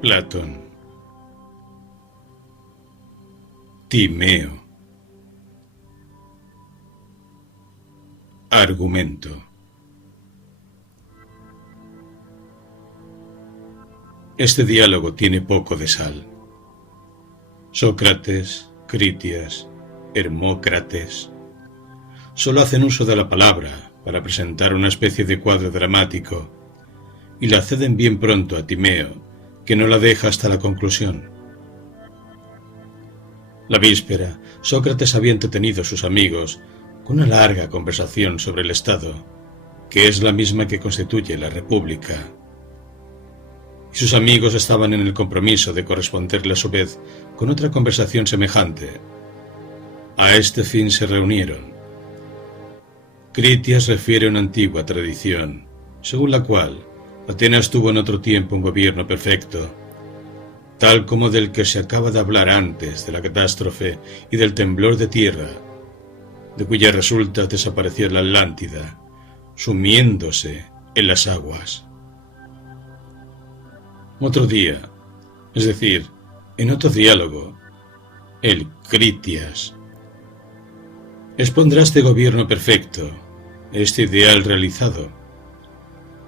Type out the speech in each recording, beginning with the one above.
Platón. Timeo. Argumento. Este diálogo tiene poco de sal. Sócrates, Critias, Hermócrates solo hacen uso de la palabra para presentar una especie de cuadro dramático y la ceden bien pronto a Timeo, que no la deja hasta la conclusión. La víspera, Sócrates había entretenido a sus amigos con una larga conversación sobre el Estado, que es la misma que constituye la República. Y sus amigos estaban en el compromiso de corresponderle a su vez con otra conversación semejante. A este fin se reunieron. Critias refiere una antigua tradición, según la cual Atenas tuvo en otro tiempo un gobierno perfecto, tal como del que se acaba de hablar antes de la catástrofe y del temblor de tierra, de cuya resulta desapareció la Atlántida, sumiéndose en las aguas. Otro día, es decir, en otro diálogo, el Critias expondrá este gobierno perfecto, este ideal realizado.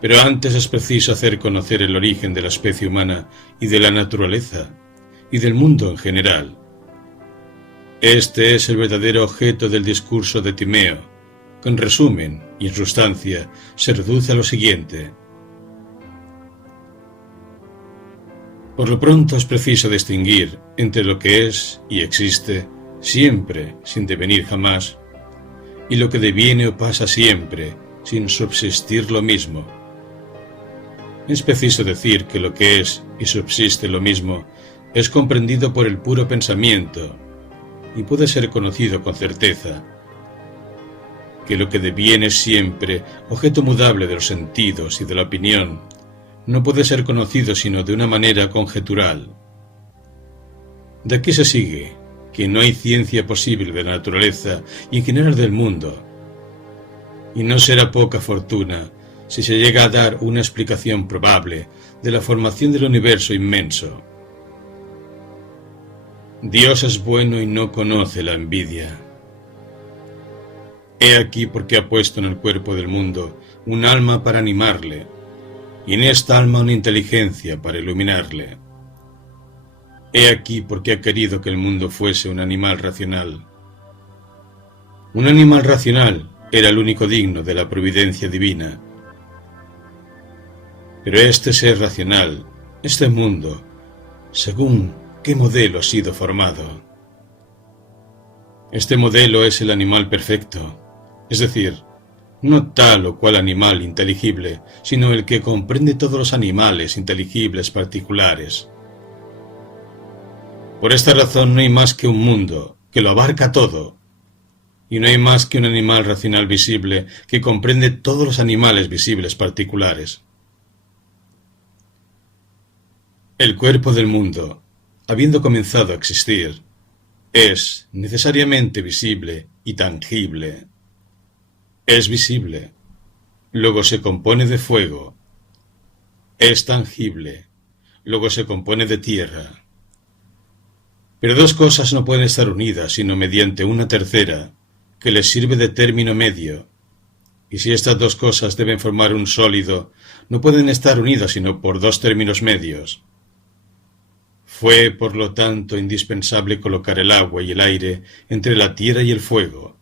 Pero antes es preciso hacer conocer el origen de la especie humana y de la naturaleza, y del mundo en general. Este es el verdadero objeto del discurso de Timeo, que en resumen y en sustancia se reduce a lo siguiente. Por lo pronto es preciso distinguir entre lo que es y existe siempre sin devenir jamás, y lo que deviene o pasa siempre sin subsistir lo mismo. Es preciso decir que lo que es y subsiste lo mismo es comprendido por el puro pensamiento y puede ser conocido con certeza, que lo que deviene siempre objeto mudable de los sentidos y de la opinión no puede ser conocido sino de una manera conjetural. De aquí se sigue que no hay ciencia posible de la naturaleza y en general del mundo, y no será poca fortuna si se llega a dar una explicación probable de la formación del universo inmenso. Dios es bueno y no conoce la envidia. He aquí por qué ha puesto en el cuerpo del mundo un alma para animarle, y en esta alma una inteligencia para iluminarle. He aquí por qué ha querido que el mundo fuese un animal racional. Un animal racional era el único digno de la providencia divina. Pero este ser racional, este mundo, ¿según qué modelo ha sido formado? Este modelo es el animal perfecto, es decir, no tal o cual animal inteligible, sino el que comprende todos los animales inteligibles particulares. Por esta razón no hay más que un mundo que lo abarca todo, y no hay más que un animal racional visible que comprende todos los animales visibles particulares. El cuerpo del mundo, habiendo comenzado a existir, es necesariamente visible y tangible. Es visible, luego se compone de fuego. Es tangible, luego se compone de tierra. Pero dos cosas no pueden estar unidas sino mediante una tercera, que les sirve de término medio. Y si estas dos cosas deben formar un sólido, no pueden estar unidas sino por dos términos medios. Fue, por lo tanto, indispensable colocar el agua y el aire entre la tierra y el fuego.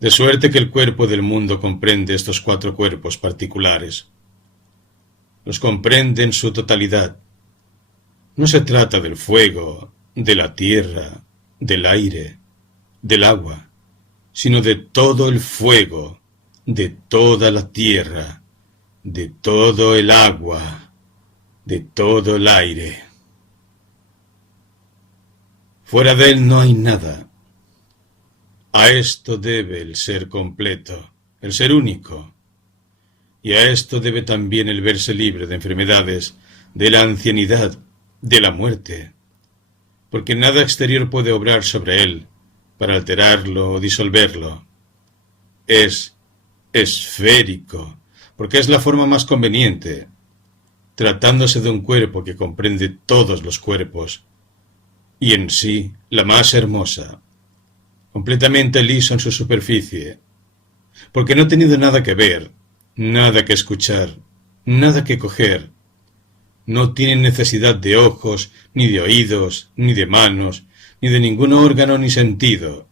De suerte que el cuerpo del mundo comprende estos cuatro cuerpos particulares. Los comprende en su totalidad. No se trata del fuego, de la tierra, del aire, del agua, sino de todo el fuego, de toda la tierra, de todo el agua, de todo el aire. Fuera de él no hay nada. A esto debe el ser completo, el ser único. Y a esto debe también el verse libre de enfermedades, de la ancianidad, de la muerte. Porque nada exterior puede obrar sobre él para alterarlo o disolverlo. Es esférico, porque es la forma más conveniente. tratándose de un cuerpo que comprende todos los cuerpos, y en sí la más hermosa, completamente liso en su superficie, porque no ha tenido nada que ver, nada que escuchar, nada que coger. No tiene necesidad de ojos, ni de oídos, ni de manos, ni de ningún órgano ni sentido.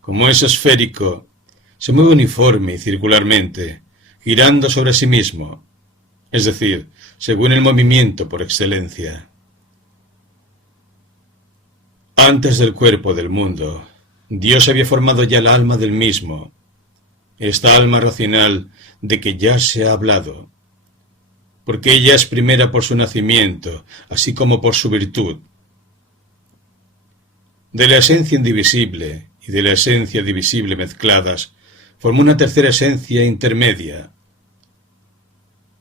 Como es esférico, se mueve uniforme y circularmente, girando sobre sí mismo, es decir, según el movimiento por excelencia. Antes del cuerpo del mundo, Dios había formado ya el alma del mismo, esta alma racional de que ya se ha hablado, porque ella es primera por su nacimiento, así como por su virtud. De la esencia indivisible y de la esencia divisible mezcladas, formó una tercera esencia intermedia.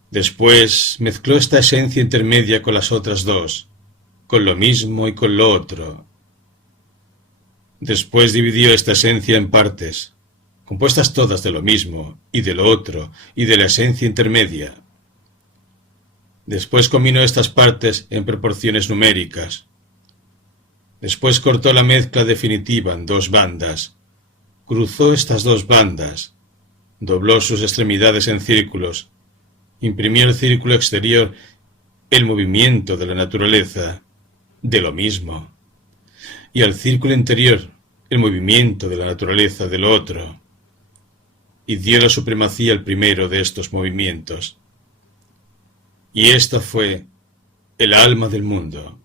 Después mezcló esta esencia intermedia con las otras dos, con lo mismo y con lo otro. Después dividió esta esencia en partes, compuestas todas de lo mismo y de lo otro y de la esencia intermedia. Después combinó estas partes en proporciones numéricas. Después cortó la mezcla definitiva en dos bandas, cruzó estas dos bandas, dobló sus extremidades en círculos, imprimió al círculo exterior el movimiento de la naturaleza, de lo mismo, y al círculo interior el movimiento de la naturaleza de lo otro, y dio la supremacía al primero de estos movimientos. Y esta fue el alma del mundo.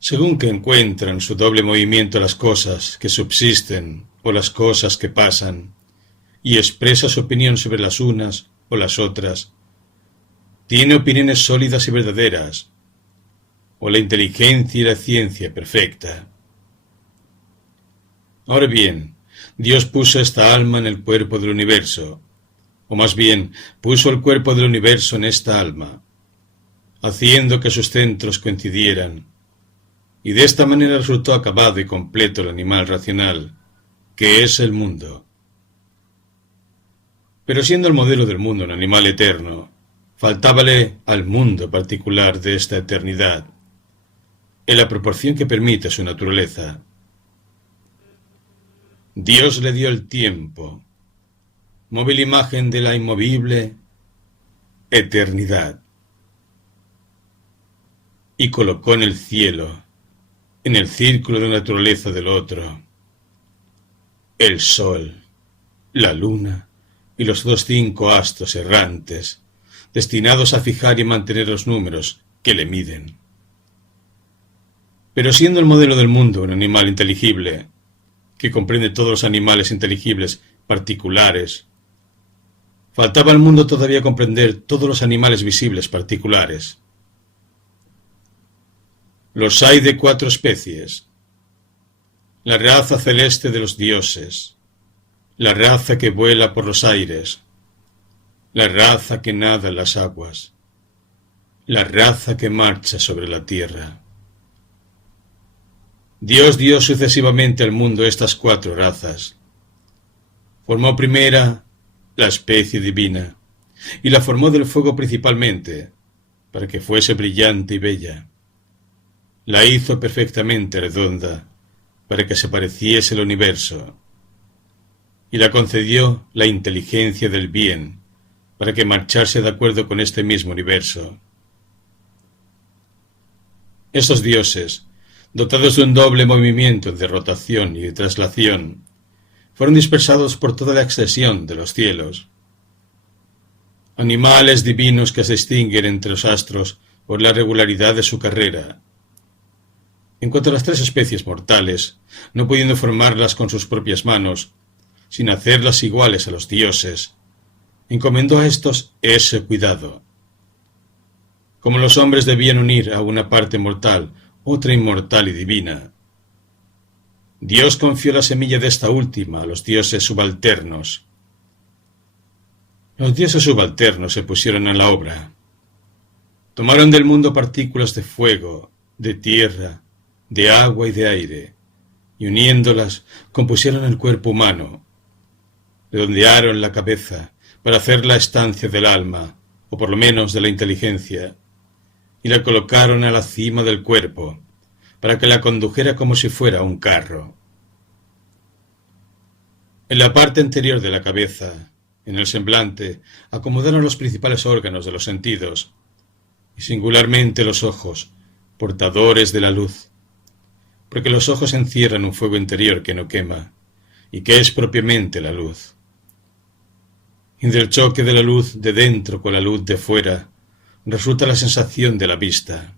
Según que encuentran su doble movimiento las cosas que subsisten o las cosas que pasan, y expresa su opinión sobre las unas o las otras, tiene opiniones sólidas y verdaderas, o la inteligencia y la ciencia perfecta. Ahora bien, Dios puso esta alma en el cuerpo del universo, o más bien, puso el cuerpo del universo en esta alma, haciendo que sus centros coincidieran, y de esta manera resultó acabado y completo el animal racional, que es el mundo. Pero siendo el modelo del mundo un animal eterno, faltábale al mundo particular de esta eternidad, en la proporción que permite su naturaleza. Dios le dio el tiempo, móvil imagen de la inmovible eternidad, y colocó en el cielo, en el círculo de naturaleza del otro, el sol, la luna y los 5 astros errantes, destinados a fijar y mantener los números que le miden. Pero siendo el modelo del mundo un animal inteligible, que comprende todos los animales inteligibles particulares, faltaba al mundo todavía comprender todos los animales visibles particulares. Los hay de 4 especies: la raza celeste de los dioses, la raza que vuela por los aires, la raza que nada en las aguas, la raza que marcha sobre la tierra. Dios dio sucesivamente al mundo estas 4 razas. Formó primera la especie divina, y la formó del fuego principalmente, para que fuese brillante y bella. La hizo perfectamente redonda, para que se pareciese al universo, y la concedió la inteligencia del bien, para que marchase de acuerdo con este mismo universo. Estos dioses, dotados de un doble movimiento de rotación y de traslación, fueron dispersados por toda la extensión de los cielos. Animales divinos que se distinguen entre los astros por la regularidad de su carrera. En cuanto a las 3 especies mortales, no pudiendo formarlas con sus propias manos, sin hacerlas iguales a los dioses, encomendó a estos ese cuidado. Como los hombres debían unir a una parte mortal otra inmortal y divina, Dios confió la semilla de esta última a los dioses subalternos. Los dioses subalternos se pusieron a la obra. Tomaron del mundo partículas de fuego, de tierra, de agua y de aire, y uniéndolas compusieron el cuerpo humano. Redondearon la cabeza para hacer la estancia del alma, o por lo menos de la inteligencia, y la colocaron a la cima del cuerpo, para que la condujera como si fuera un carro. En la parte anterior de la cabeza, en el semblante, acomodaron los principales órganos de los sentidos, y singularmente los ojos, portadores de la luz, porque los ojos encierran un fuego interior que no quema, y que es propiamente la luz. Y del choque de la luz de dentro con la luz de fuera, resulta la sensación de la vista.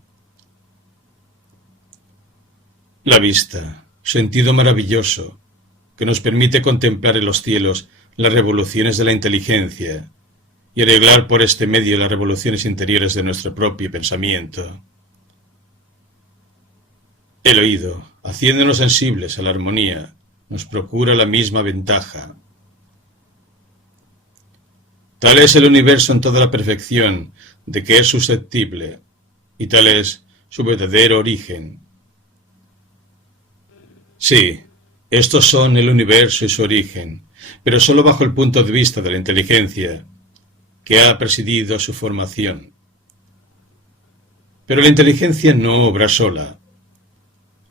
La vista, sentido maravilloso, que nos permite contemplar en los cielos las revoluciones de la inteligencia y arreglar por este medio las revoluciones interiores de nuestro propio pensamiento. El oído, haciéndonos sensibles a la armonía, nos procura la misma ventaja. Tal es el universo en toda la perfección de que es susceptible, y tal es su verdadero origen. Sí, estos son el universo y su origen, pero sólo bajo el punto de vista de la inteligencia, que ha presidido su formación. Pero la inteligencia no obra sola.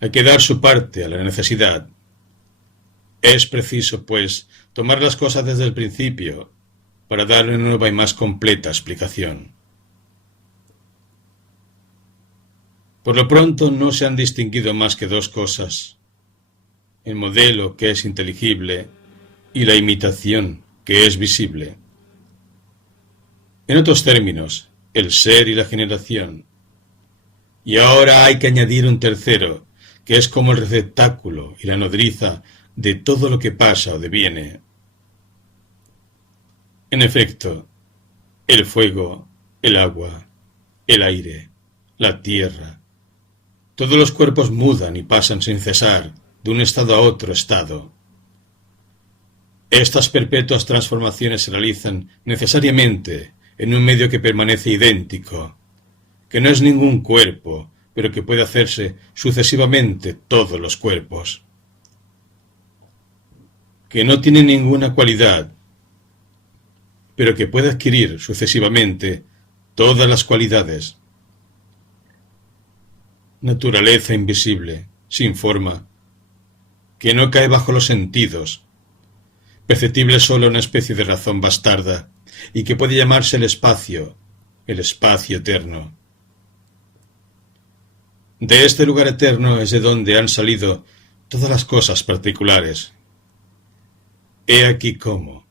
Hay que dar su parte a la necesidad. Es preciso, pues, tomar las cosas desde el principio, para darle una nueva y más completa explicación. Por lo pronto no se han distinguido más que dos cosas: el modelo, que es inteligible, y la imitación, que es visible. En otros términos, el ser y la generación. Y ahora hay que añadir un tercero, que es como el receptáculo y la nodriza de todo lo que pasa o deviene. En efecto, el fuego, el agua, el aire, la tierra, todos los cuerpos mudan y pasan sin cesar de un estado a otro estado. Estas perpetuas transformaciones se realizan necesariamente en un medio que permanece idéntico, que no es ningún cuerpo, pero que puede hacerse sucesivamente todos los cuerpos, que no tiene ninguna cualidad, pero que puede adquirir sucesivamente todas las cualidades. Naturaleza invisible, sin forma, que no cae bajo los sentidos, perceptible solo una especie de razón bastarda, y que puede llamarse el espacio eterno. De este lugar eterno es de donde han salido todas las cosas particulares. He aquí cómo.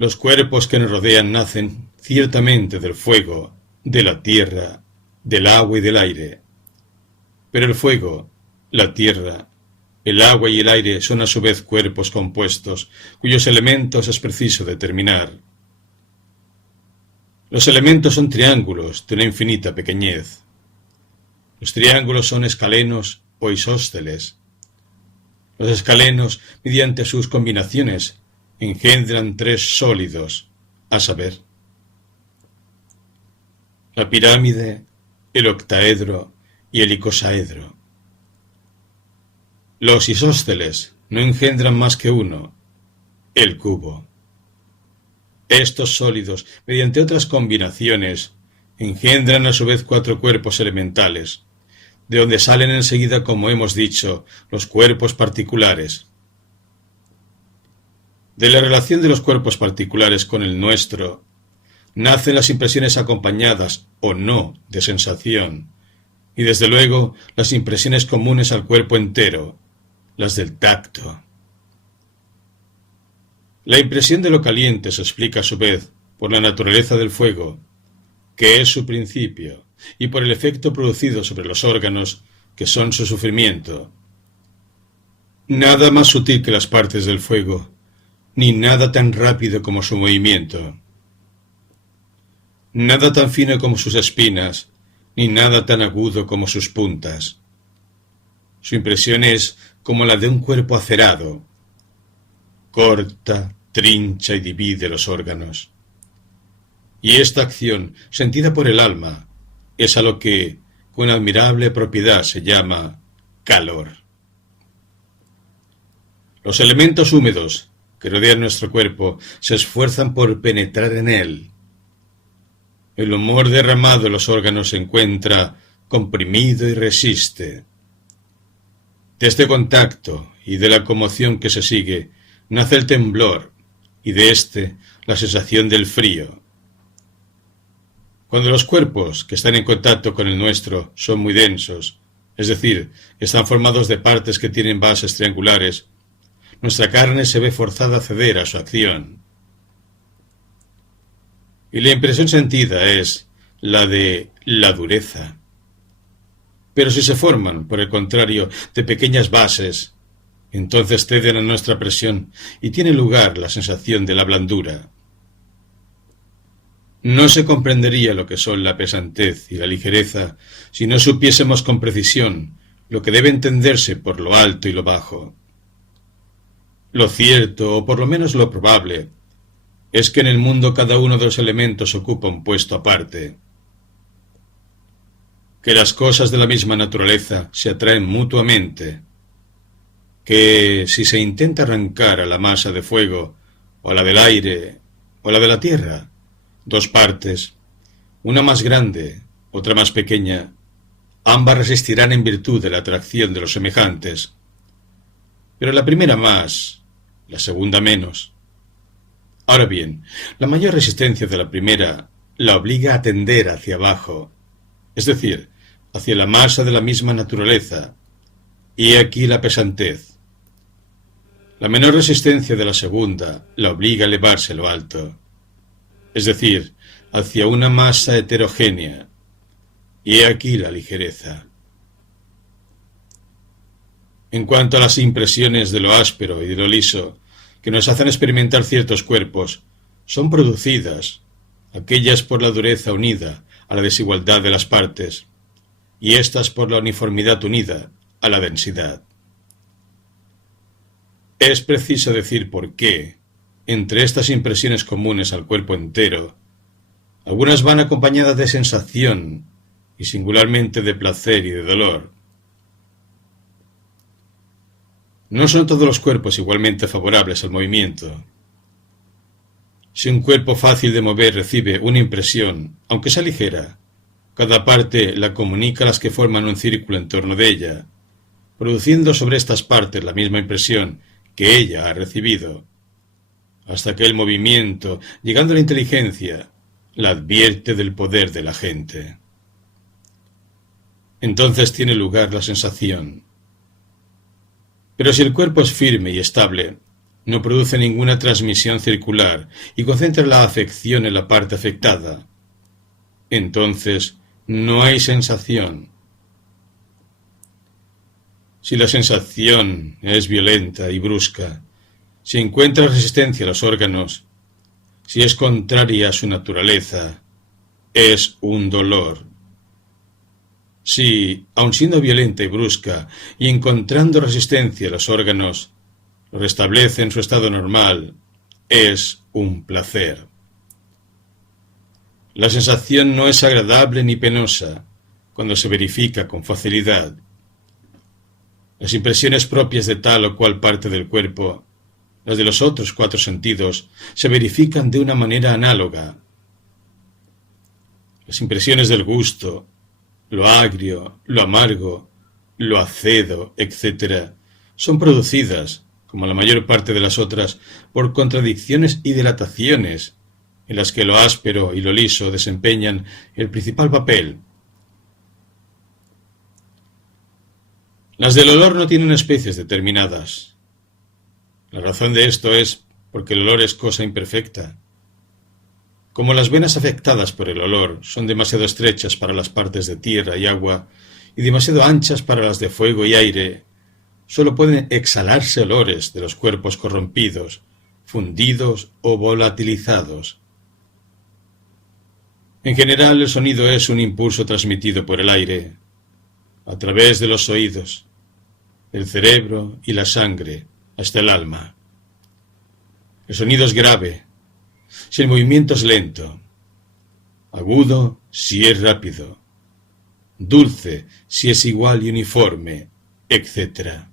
Los cuerpos que nos rodean nacen ciertamente del fuego, de la tierra, del agua y del aire. Pero el fuego, la tierra, el agua y el aire son a su vez cuerpos compuestos, cuyos elementos es preciso determinar. Los elementos son triángulos de una infinita pequeñez. Los triángulos son escalenos o isósceles. Los escalenos, mediante sus combinaciones, engendran tres sólidos, a saber, la pirámide, el octaedro y el icosaedro. Los isósceles no engendran más que uno, el cubo. Estos sólidos, mediante otras combinaciones, engendran a su vez cuatro cuerpos elementales, de donde salen enseguida, como hemos dicho, los cuerpos particulares. De la relación de los cuerpos particulares con el nuestro, nacen las impresiones acompañadas o no de sensación, y desde luego las impresiones comunes al cuerpo entero, las del tacto. La impresión de lo caliente se explica a su vez por la naturaleza del fuego, que es su principio, y por el efecto producido sobre los órganos, que son su sufrimiento. Nada más sutil que las partes del fuego, ni nada tan rápido como su movimiento. Nada tan fino como sus espinas, ni nada tan agudo como sus puntas. Su impresión es como la de un cuerpo acerado. Corta, trincha y divide los órganos. Y esta acción, sentida por el alma, es a lo que, con admirable propiedad, se llama calor. Los elementos húmedos, que rodean nuestro cuerpo se esfuerzan por penetrar en él. El humor derramado en los órganos se encuentra comprimido y resiste. De este contacto y de la conmoción que se sigue, nace el temblor, y de éste la sensación del frío. Cuando los cuerpos que están en contacto con el nuestro son muy densos, es decir, están formados de partes que tienen bases triangulares, nuestra carne se ve forzada a ceder a su acción. Y la impresión sentida es la de la dureza. Pero si se forman, por el contrario, de pequeñas bases, entonces ceden a nuestra presión y tiene lugar la sensación de la blandura. No se comprendería lo que son la pesantez y la ligereza si no supiésemos con precisión lo que debe entenderse por lo alto y lo bajo. Lo cierto, o por lo menos lo probable, es que en el mundo cada uno de los elementos ocupa un puesto aparte, que las cosas de la misma naturaleza se atraen mutuamente, que si se intenta arrancar a la masa de fuego, o a la del aire, o a la de la tierra, dos partes, una más grande, otra más pequeña, ambas resistirán en virtud de la atracción de los semejantes, pero la primera más, la segunda menos. Ahora bien, la mayor resistencia de la primera la obliga a tender hacia abajo, es decir, hacia la masa de la misma naturaleza, y aquí la pesantez. La menor resistencia de la segunda la obliga a elevarse a lo alto, es decir, hacia una masa heterogénea, y aquí la ligereza. En cuanto a las impresiones de lo áspero y de lo liso, que nos hacen experimentar ciertos cuerpos, son producidas, aquellas por la dureza unida a la desigualdad de las partes, y éstas por la uniformidad unida a la densidad. Es preciso decir por qué, entre estas impresiones comunes al cuerpo entero, algunas van acompañadas de sensación y singularmente de placer y de dolor. No son todos los cuerpos igualmente favorables al movimiento. Si un cuerpo fácil de mover recibe una impresión, aunque sea ligera, cada parte la comunica a las que forman un círculo en torno de ella, produciendo sobre estas partes la misma impresión que ella ha recibido, hasta que el movimiento, llegando a la inteligencia, la advierte del poder de la gente. Entonces tiene lugar la sensación. Pero si el cuerpo es firme y estable, no produce ninguna transmisión circular y concentra la afección en la parte afectada, entonces no hay sensación. Si la sensación es violenta y brusca, si encuentra resistencia a los órganos, si es contraria a su naturaleza, es un dolor. Si, aun siendo violenta y brusca, y encontrando resistencia a los órganos, lo restablece en su estado normal, es un placer. La sensación no es agradable ni penosa cuando se verifica con facilidad. Las impresiones propias de tal o cual parte del cuerpo, las de los otros 4 sentidos, se verifican de una manera análoga. Las impresiones del gusto, lo agrio, lo amargo, lo acedo, etc., son producidas, como la mayor parte de las otras, por contradicciones y dilataciones, en las que lo áspero y lo liso desempeñan el principal papel. Las del olor no tienen especies determinadas. La razón de esto es porque el olor es cosa imperfecta. Como las venas afectadas por el olor son demasiado estrechas para las partes de tierra y agua y demasiado anchas para las de fuego y aire, sólo pueden exhalarse olores de los cuerpos corrompidos, fundidos o volatilizados. En general, el sonido es un impulso transmitido por el aire, a través de los oídos, el cerebro y la sangre, hasta el alma. El sonido es grave si el movimiento es lento, agudo si es rápido, dulce si es igual y uniforme, etc.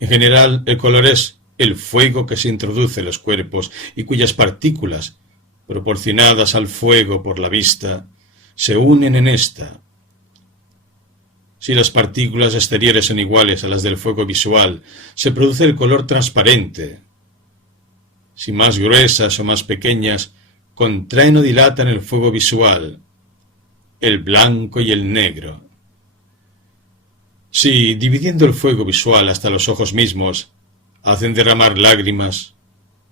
En general, el color es el fuego que se introduce en los cuerpos y cuyas partículas, proporcionadas al fuego por la vista, se unen en ésta. Si las partículas exteriores son iguales a las del fuego visual, se produce el color transparente. Si más gruesas o más pequeñas, contraen o dilatan el fuego visual, el blanco y el negro. Si, dividiendo el fuego visual hasta los ojos mismos, hacen derramar lágrimas,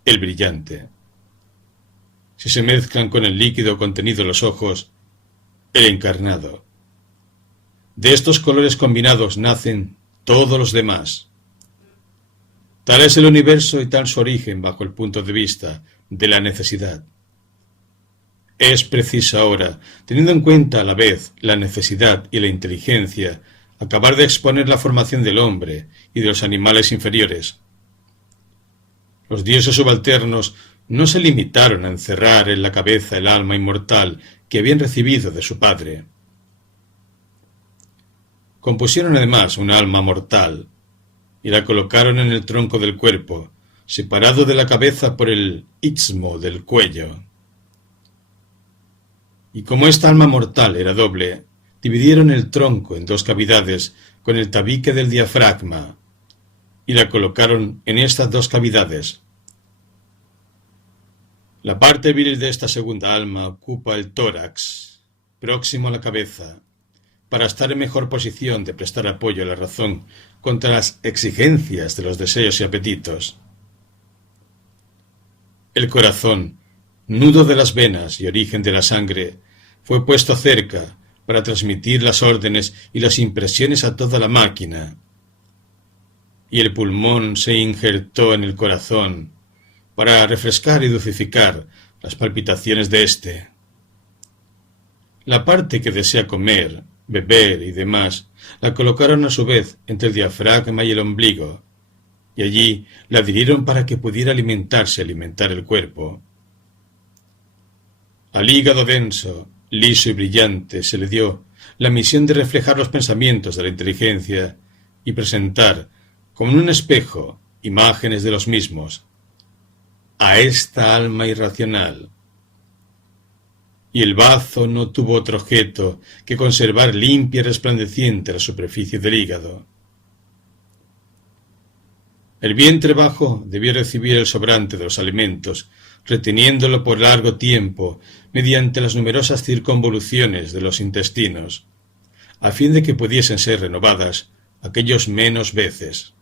el brillante. Si se mezclan con el líquido contenido en los ojos, el encarnado. De estos colores combinados nacen todos los demás. Tal es el universo y tal su origen bajo el punto de vista de la necesidad. Es preciso ahora, teniendo en cuenta a la vez la necesidad y la inteligencia, acabar de exponer la formación del hombre y de los animales inferiores. Los dioses subalternos no se limitaron a encerrar en la cabeza el alma inmortal que habían recibido de su padre. Compusieron además un alma mortal y la colocaron en el tronco del cuerpo, separado de la cabeza por el istmo del cuello. Y como esta alma mortal era doble, dividieron el tronco en dos cavidades con el tabique del diafragma y la colocaron en estas dos cavidades. La parte viril de esta segunda alma ocupa el tórax, próximo a la cabeza, para estar en mejor posición de prestar apoyo a la razón contra las exigencias de los deseos y apetitos. El corazón, nudo de las venas y origen de la sangre, fue puesto cerca para transmitir las órdenes y las impresiones a toda la máquina. Y el pulmón se injertó en el corazón para refrescar y dulcificar las palpitaciones de éste. La parte que desea comer, beber y demás, la colocaron a su vez entre el diafragma y el ombligo, y allí la adhirieron para que pudiera alimentarse y alimentar el cuerpo. Al hígado denso, liso y brillante, se le dio la misión de reflejar los pensamientos de la inteligencia y presentar, como en un espejo, imágenes de los mismos, a esta alma irracional. Y el bazo no tuvo otro objeto que conservar limpia y resplandeciente la superficie del hígado. El vientre bajo debió recibir el sobrante de los alimentos, reteniéndolo por largo tiempo mediante las numerosas circunvoluciones de los intestinos, a fin de que pudiesen ser renovadas aquellos menos veces.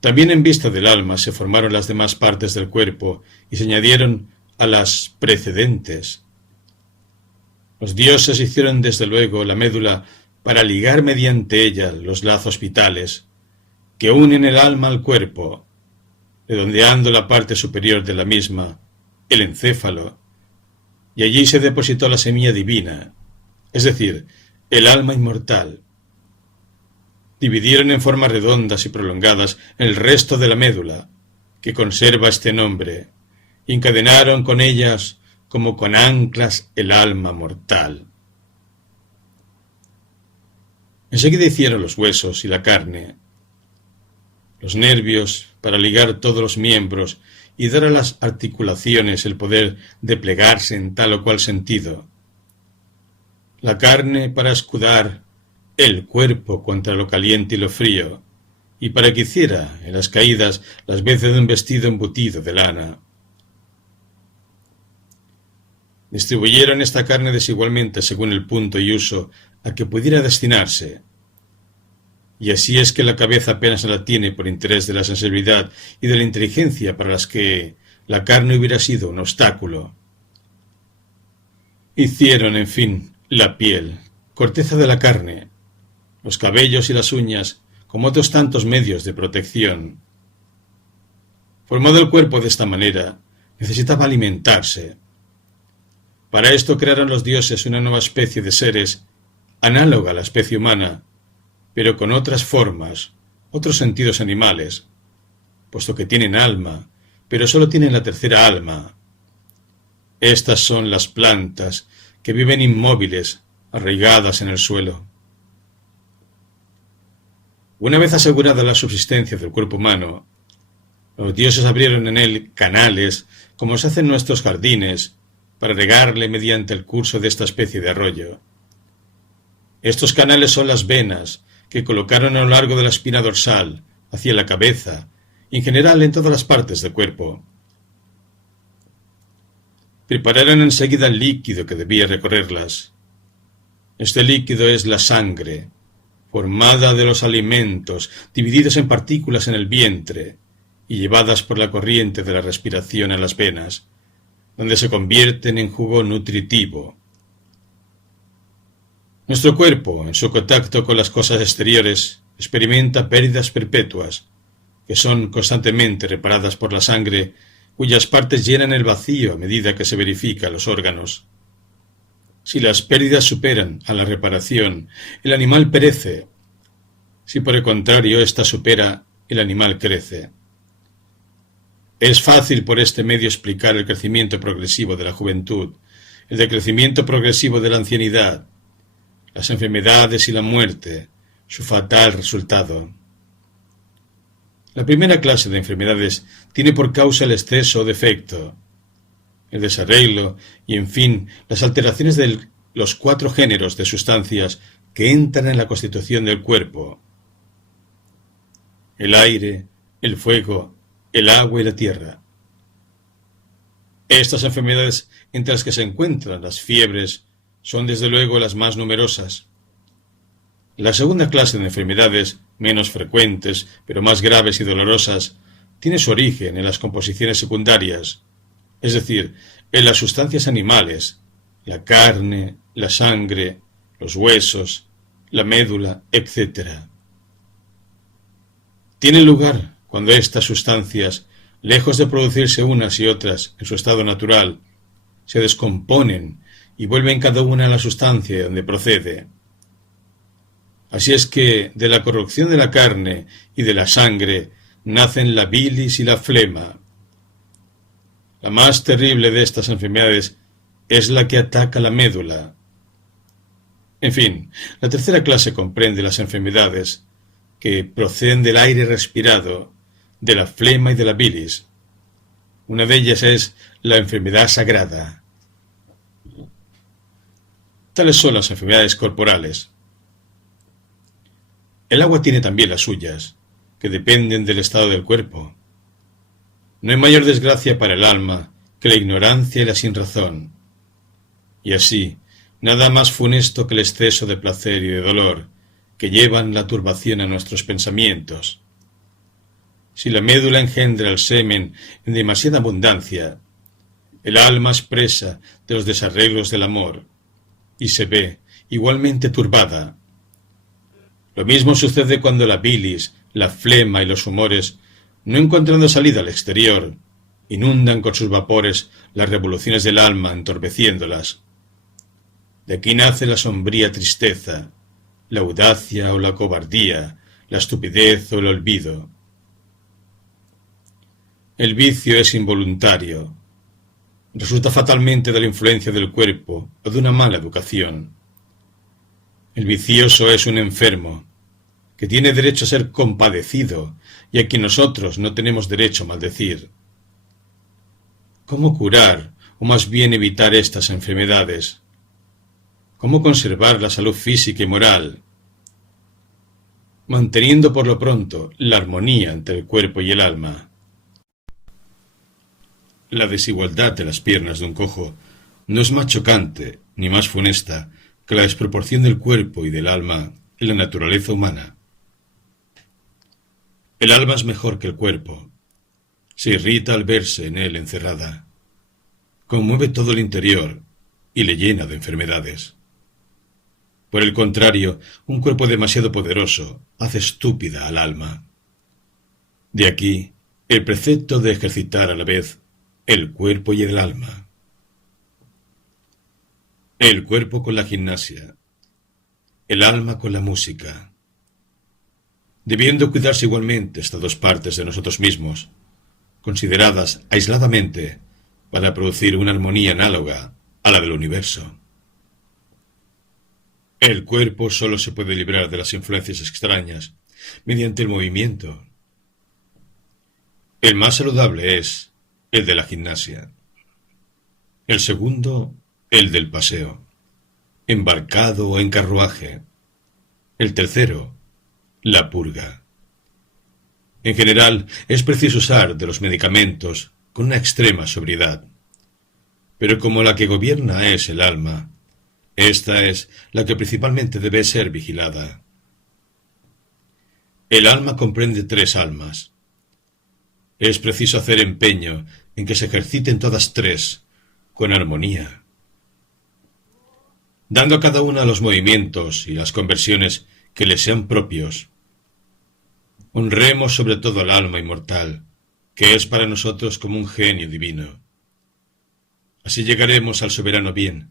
También en vista del alma se formaron las demás partes del cuerpo y se añadieron a las precedentes. Los dioses hicieron desde luego la médula para ligar mediante ella los lazos vitales que unen el alma al cuerpo, redondeando la parte superior de la misma, el encéfalo, y allí se depositó la semilla divina, es decir, el alma inmortal. Dividieron en formas redondas y prolongadas el resto de la médula, que conserva este nombre, y encadenaron con ellas como con anclas el alma mortal. Enseguida hicieron los huesos y la carne, los nervios para ligar todos los miembros y dar a las articulaciones el poder de plegarse en tal o cual sentido, la carne para escudar el cuerpo contra lo caliente y lo frío, y para que hiciera en las caídas las veces de un vestido embutido de lana. Distribuyeron esta carne desigualmente según el punto y uso a que pudiera destinarse, y así es que la cabeza apenas la tiene por interés de la sensibilidad y de la inteligencia para las que la carne hubiera sido un obstáculo. Hicieron, en fin, la piel, corteza de la carne, los cabellos y las uñas, como otros tantos medios de protección. Formado el cuerpo de esta manera, necesitaba alimentarse. Para esto crearon los dioses una nueva especie de seres, análoga a la especie humana, pero con otras formas, otros sentidos animales, puesto que tienen alma, pero sólo tienen la tercera alma. Estas son las plantas que viven inmóviles, arraigadas en el suelo. Una vez asegurada la subsistencia del cuerpo humano, los dioses abrieron en él canales, como se hace en nuestros jardines, para regarle mediante el curso de esta especie de arroyo. Estos canales son las venas que colocaron a lo largo de la espina dorsal, hacia la cabeza, y en general en todas las partes del cuerpo. Prepararon enseguida el líquido que debía recorrerlas. Este líquido es la sangre, formada de los alimentos, divididos en partículas en el vientre y llevadas por la corriente de la respiración a las venas, donde se convierten en jugo nutritivo. Nuestro cuerpo, en su contacto con las cosas exteriores, experimenta pérdidas perpetuas, que son constantemente reparadas por la sangre, cuyas partes llenan el vacío a medida que se verifican los órganos. Si las pérdidas superan a la reparación, el animal perece. Si por el contrario ésta supera, el animal crece. Es fácil por este medio explicar el crecimiento progresivo de la juventud, el decrecimiento progresivo de la ancianidad, las enfermedades y la muerte, su fatal resultado. La primera clase de enfermedades tiene por causa el exceso o defecto, el desarreglo y, en fin, las alteraciones de los 4 géneros de sustancias que entran en la constitución del cuerpo: el aire, el fuego, el agua y la tierra. Estas enfermedades, entre las que se encuentran las fiebres, son desde luego las más numerosas. La segunda clase de enfermedades, menos frecuentes, pero más graves y dolorosas, tiene su origen en las composiciones secundarias, es decir, en las sustancias animales, la carne, la sangre, los huesos, la médula, etc. Tienen lugar cuando estas sustancias, lejos de producirse unas y otras en su estado natural, se descomponen y vuelven cada una a la sustancia de donde procede. Así es que de la corrupción de la carne y de la sangre nacen la bilis y la flema. La más terrible de estas enfermedades es la que ataca la médula. En fin, la tercera clase comprende las enfermedades que proceden del aire respirado, de la flema y de la bilis. Una de ellas es la enfermedad sagrada. Tales son las enfermedades corporales. El agua tiene también las suyas, que dependen del estado del cuerpo. No hay mayor desgracia para el alma que la ignorancia y la sinrazón. Y así, nada más funesto que el exceso de placer y de dolor, que llevan la turbación a nuestros pensamientos. Si la médula engendra el semen en demasiada abundancia, el alma es presa de los desarreglos del amor, y se ve igualmente turbada. Lo mismo sucede cuando la bilis, la flema y los humores, no encontrando salida al exterior, inundan con sus vapores las revoluciones del alma, entorpeciéndolas. De aquí nace la sombría tristeza, la audacia o la cobardía, la estupidez o el olvido. El vicio es involuntario. Resulta fatalmente de la influencia del cuerpo o de una mala educación. El vicioso es un enfermo, que tiene derecho a ser compadecido y a quien nosotros no tenemos derecho a maldecir. ¿Cómo curar, o más bien evitar estas enfermedades? ¿Cómo conservar la salud física y moral? Manteniendo por lo pronto la armonía entre el cuerpo y el alma. La desigualdad de las piernas de un cojo no es más chocante ni más funesta que la desproporción del cuerpo y del alma en la naturaleza humana. El alma es mejor que el cuerpo. Se irrita al verse en él encerrada. Conmueve todo el interior y le llena de enfermedades. Por el contrario, un cuerpo demasiado poderoso hace estúpida al alma. De aquí el precepto de ejercitar a la vez el cuerpo y el alma. El cuerpo con la gimnasia, el alma con la música, debiendo cuidarse igualmente estas dos partes de nosotros mismos, consideradas aisladamente para producir una armonía análoga a la del universo. El cuerpo solo se puede librar de las influencias extrañas mediante el movimiento. El más saludable es el de la gimnasia. El segundo, el del paseo, embarcado o en carruaje. El tercero, la purga. En general, es preciso usar de los medicamentos con una extrema sobriedad. Pero como la que gobierna es el alma, esta es la que principalmente debe ser vigilada. El alma comprende 3 almas. Es preciso hacer empeño en que se ejerciten todas 3 con armonía, dando a cada una los movimientos y las conversiones que le sean propios. Honremos sobre todo al alma inmortal, que es para nosotros como un genio divino. Así llegaremos al soberano bien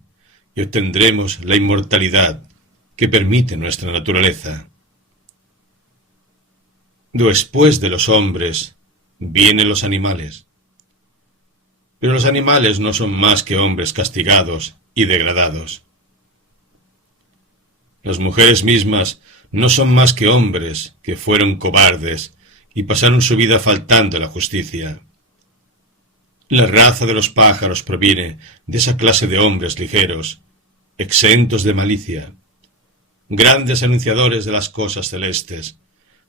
y obtendremos la inmortalidad que permite nuestra naturaleza. Después de los hombres vienen los animales. Pero los animales no son más que hombres castigados y degradados. Las mujeres mismas no son más que hombres que fueron cobardes y pasaron su vida faltando a la justicia. La raza de los pájaros proviene de esa clase de hombres ligeros, exentos de malicia, grandes anunciadores de las cosas celestes,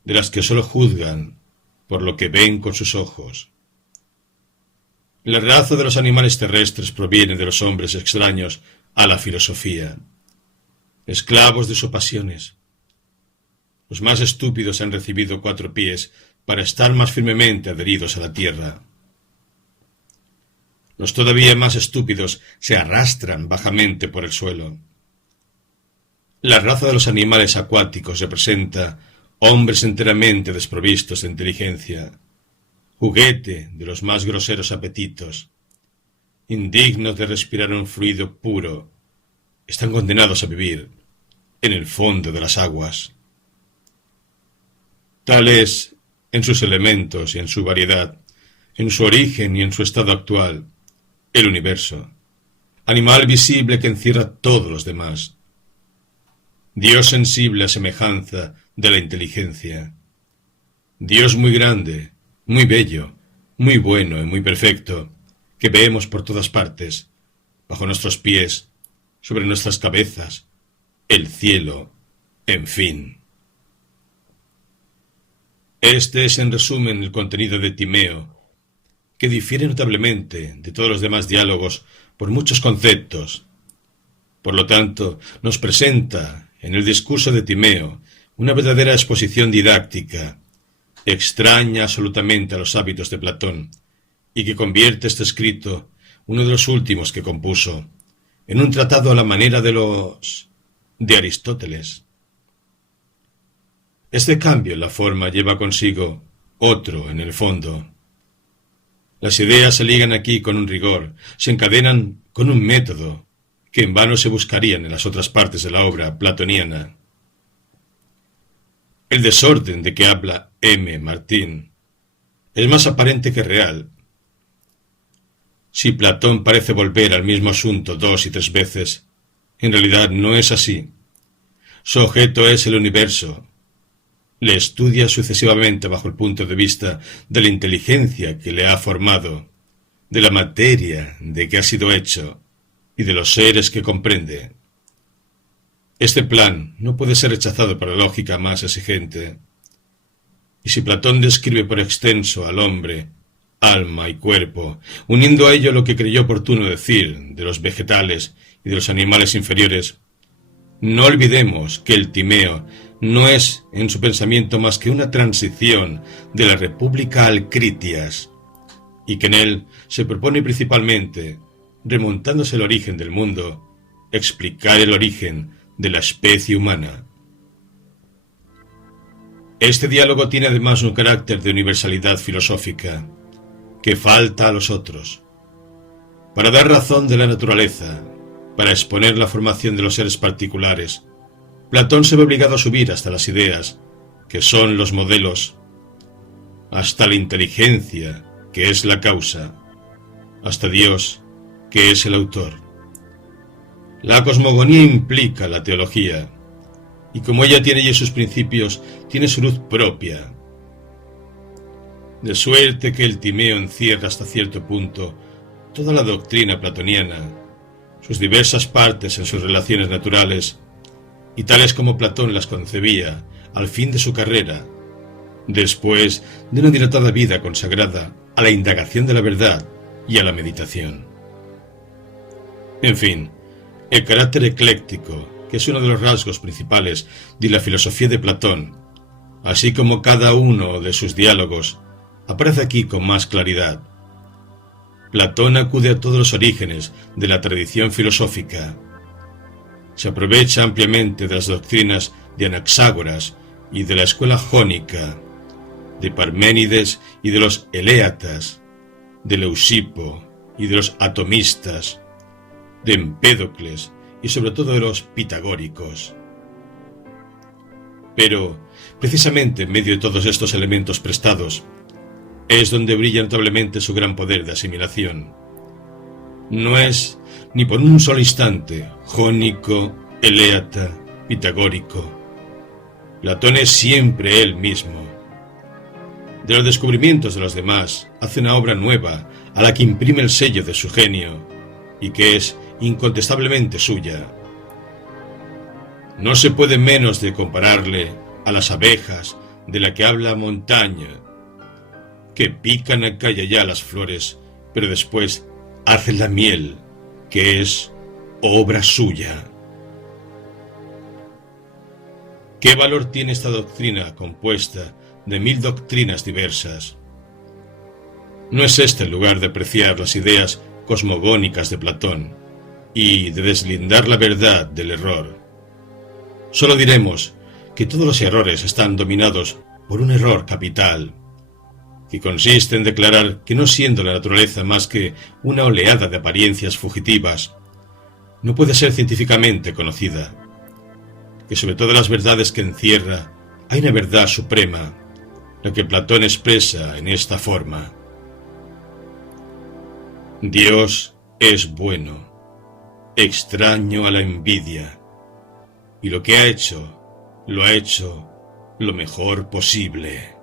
de las que sólo juzgan por lo que ven con sus ojos. La raza de los animales terrestres proviene de los hombres extraños a la filosofía, esclavos de sus pasiones. Los más estúpidos han recibido 4 pies para estar más firmemente adheridos a la tierra. Los todavía más estúpidos se arrastran bajamente por el suelo. La raza de los animales acuáticos representa hombres enteramente desprovistos de inteligencia, juguete de los más groseros apetitos, indignos de respirar un fluido puro, están condenados a vivir en el fondo de las aguas. Tal es, en sus elementos y en su variedad, en su origen y en su estado actual, el universo, animal visible que encierra todos los demás. Dios sensible a semejanza de la inteligencia. Dios muy grande, muy bello, muy bueno y muy perfecto, que vemos por todas partes, bajo nuestros pies, sobre nuestras cabezas, el cielo, en fin. Este es en resumen el contenido de Timeo, que difiere notablemente de todos los demás diálogos por muchos conceptos. Por lo tanto, nos presenta en el discurso de Timeo una verdadera exposición didáctica, extraña absolutamente a los hábitos de Platón, y que convierte este escrito, uno de los últimos que compuso, en un tratado a la manera de Aristóteles. Este cambio en la forma lleva consigo otro en el fondo. Las ideas se ligan aquí con un rigor, se encadenan con un método, que en vano se buscarían en las otras partes de la obra platoniana. El desorden de que habla M. Martín es más aparente que real. Si Platón parece volver al mismo asunto 2 y 3 veces, en realidad no es así. Su objeto es el universo. Le estudia sucesivamente bajo el punto de vista de la inteligencia que le ha formado, de la materia de que ha sido hecho y de los seres que comprende. Este plan no puede ser rechazado por la lógica más exigente. Y si Platón describe por extenso al hombre, alma y cuerpo, uniendo a ello lo que creyó oportuno decir de los vegetales y de los animales inferiores, no olvidemos que el Timeo no es en su pensamiento más que una transición de la República al Critias, y que en él se propone principalmente, remontándose al origen del mundo, explicar el origen de la especie humana. Este diálogo tiene además un carácter de universalidad filosófica, que falta a los otros. Para dar razón de la naturaleza, para exponer la formación de los seres particulares, Platón se ve obligado a subir hasta las ideas, que son los modelos, hasta la inteligencia, que es la causa, hasta Dios, que es el autor. La cosmogonía implica la teología, y como ella tiene ya sus principios, tiene su luz propia. De suerte que el Timeo encierra hasta cierto punto toda la doctrina platoniana, sus diversas partes en sus relaciones naturales, y tales como Platón las concebía al fin de su carrera, después de una dilatada vida consagrada a la indagación de la verdad y a la meditación. En fin, el carácter ecléctico, que es uno de los rasgos principales de la filosofía de Platón, así como cada uno de sus diálogos, aparece aquí con más claridad. Platón acude a todos los orígenes de la tradición filosófica. Se aprovecha ampliamente de las doctrinas de Anaxágoras y de la escuela jónica, de Parménides y de los Eléatas, de Leucipo y de los atomistas, de Empédocles y sobre todo de los pitagóricos. Pero, precisamente en medio de todos estos elementos prestados, es donde brilla notablemente su gran poder de asimilación. No es ni por un solo instante jónico, eléata, pitagórico. Platón es siempre él mismo. De los descubrimientos de los demás, hace una obra nueva a la que imprime el sello de su genio y que es incontestablemente suya. No se puede menos de compararle a las abejas de la que habla Montaigne, que pican acá y allá las flores, pero después hacen la miel, que es obra suya. ¿Qué valor tiene esta doctrina compuesta de 1000 doctrinas diversas? No es este el lugar de apreciar las ideas cosmogónicas de Platón y de deslindar la verdad del error. Solo diremos que todos los errores están dominados por un error capital, que consiste en declarar que no siendo la naturaleza más que una oleada de apariencias fugitivas, no puede ser científicamente conocida, que sobre todas las verdades que encierra hay una verdad suprema, la que Platón expresa en esta forma: Dios es bueno, extraño a la envidia, y lo que ha hecho, lo ha hecho lo mejor posible.